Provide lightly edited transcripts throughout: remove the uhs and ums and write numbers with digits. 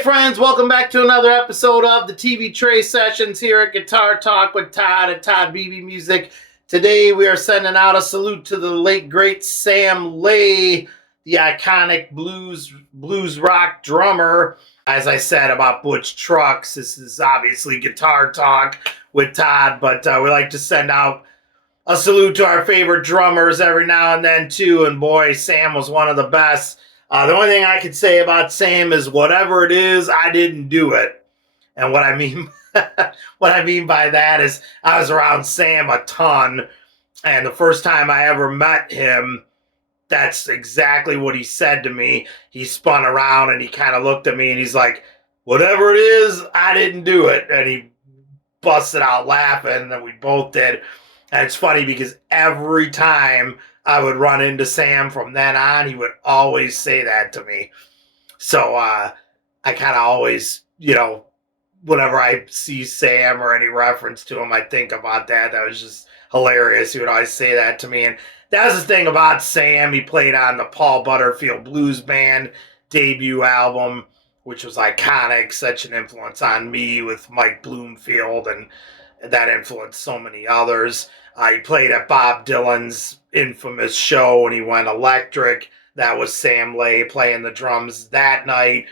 friends, welcome back to another episode of the TV Tray Sessions here at Guitar Talk with Todd at Todd Beebe Music. Today we are sending out a salute to the late great samlay, the iconic blues rock drummer. As I said about Butch Trucks, this is obviously Guitar Talk with Todd, but we like to send out a salute to our favorite drummers every now and then too, and boy, Sam was one of the best. The only thing I could say about Sam is whatever it is, I didn't do it. And what I mean by that is I was around Sam a ton, and the first time I ever met him, that's exactly what he said to me. He spun around and he kind of looked at me and he's like, whatever it is, I didn't do it. And he busted out laughing, and we both did. And it's funny because every time I would run into Sam from then on, he would always say that to me. So I kind of always, whenever I see Sam or any reference to him, I think about that. That was just hilarious. He would always say that to me. And that was the thing about Sam. He played on the Paul Butterfield Blues Band debut album, which was iconic, such an influence on me with Mike Bloomfield, and that influenced so many others. He played at Bob Dylan's infamous show when he went electric. That was Sam Lay playing the drums that night.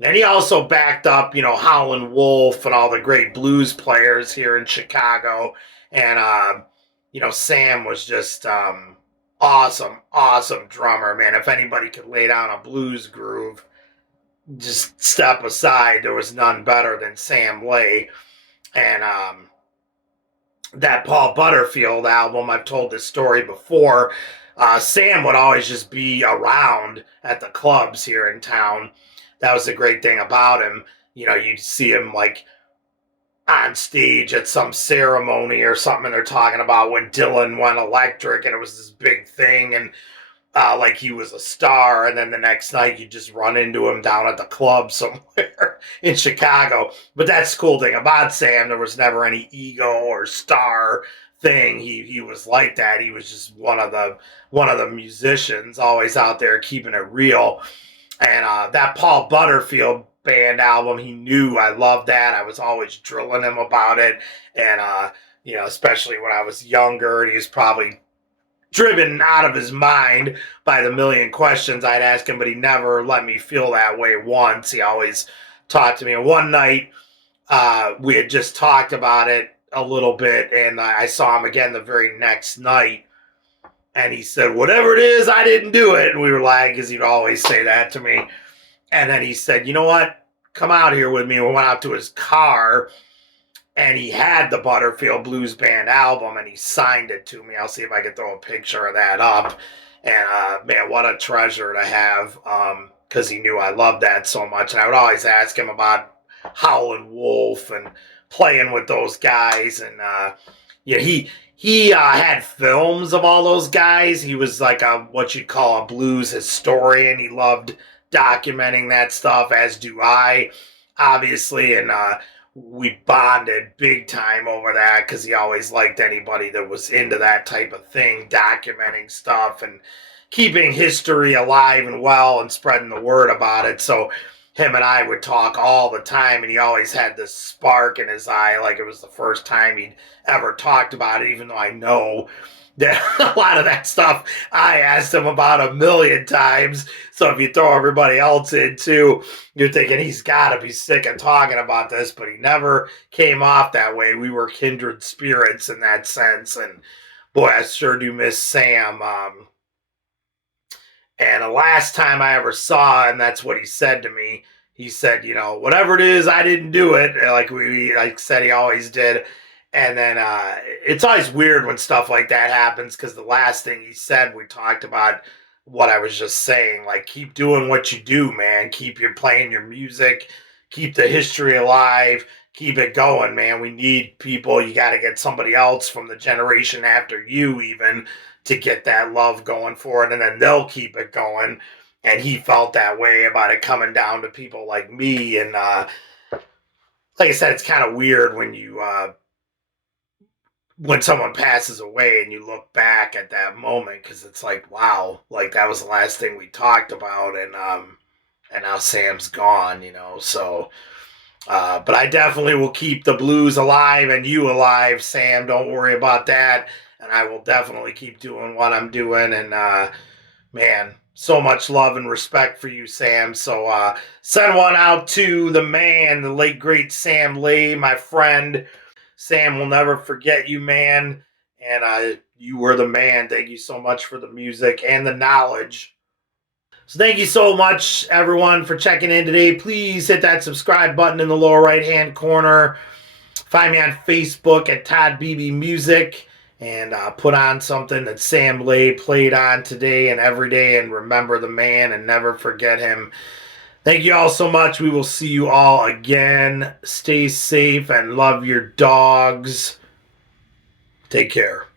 And he also backed up, Howlin Wolf and all the great blues players here in Chicago. And, Sam was just awesome drummer, man. If anybody could lay down a blues groove, just step aside. There was none better than Sam Lay. And that Paul Butterfield album, I've told this story before. Sam would always just be around at the clubs here in town. That was the great thing about him. You'd see him like on stage at some ceremony or something, and they're talking about when Dylan went electric, and it was this big thing, and like he was a star, and then the next night you just run into him down at the club somewhere in Chicago. But that's the cool thing about Sam. There was never any ego or star thing. He was like that. He was just one of the musicians, always out there keeping it real. And that Paul Butterfield band album, he knew I loved that. I was always drilling him about it. And especially when I was younger, and he was probably driven out of his mind by the million questions I'd ask him, but he never let me feel that way once. He always talked to me. And one night, we had just talked about it a little bit, and I saw him again the very next night, and he said, whatever it is, I didn't do it. And we were laughing because he'd always say that to me. And then he said, you know what? Come out here with me. And we went out to his car, and he had the Butterfield Blues Band album, and he signed it to me. I'll see if I can throw a picture of that up. And, man, what a treasure to have, because he knew I loved that so much. And I would always ask him about Howlin Wolf and playing with those guys. And, he had films of all those guys. He was like what you'd call a blues historian. He loved documenting that stuff, as do I, obviously. And, we bonded big time over that because he always liked anybody that was into that type of thing, documenting stuff and keeping history alive and well and spreading the word about it. So him and I would talk all the time, and he always had this spark in his eye like it was the first time he'd ever talked about it, even though I know that a lot of that stuff I asked him about a million times. So if you throw everybody else in too, you're thinking he's got to be sick of talking about this, but he never came off that way. We were kindred spirits in that sense. And boy, I sure do miss Sam. And the last time I ever saw him, that's what he said to me. He said, whatever it is, I didn't do it. Like said, he always did. And then it's always weird when stuff like that happens, because the last thing he said, we talked about what I was just saying. Like, keep doing what you do, man. Keep playing your music. Keep the history alive. Keep it going, man. We need people. You got to get somebody else from the generation after you even to get that love going for it, and then they'll keep it going. And he felt that way about it coming down to people like me. And like I said, it's kind of weird when when someone passes away and you look back at that moment, because it's like, wow, like that was the last thing we talked about. And and now Sam's gone, you know. So, but I definitely will keep the blues alive and you alive, Sam. Don't worry about that. And I will definitely keep doing what I'm doing. And man, so much love and respect for you, Sam. So send one out to the man, the late great Sam Lay, my friend. Sam will never forget you, man. And you were the man. Thank you so much for the music and the knowledge. So thank you so much, everyone, for checking in today. Please hit that subscribe button in the lower right-hand corner. Find me on Facebook at Todd Beebe Music, and put on something that Sam Lay played on today and every day, and remember the man and never forget him. Thank you all so much. We will see you all again. Stay safe and love your dogs. Take care.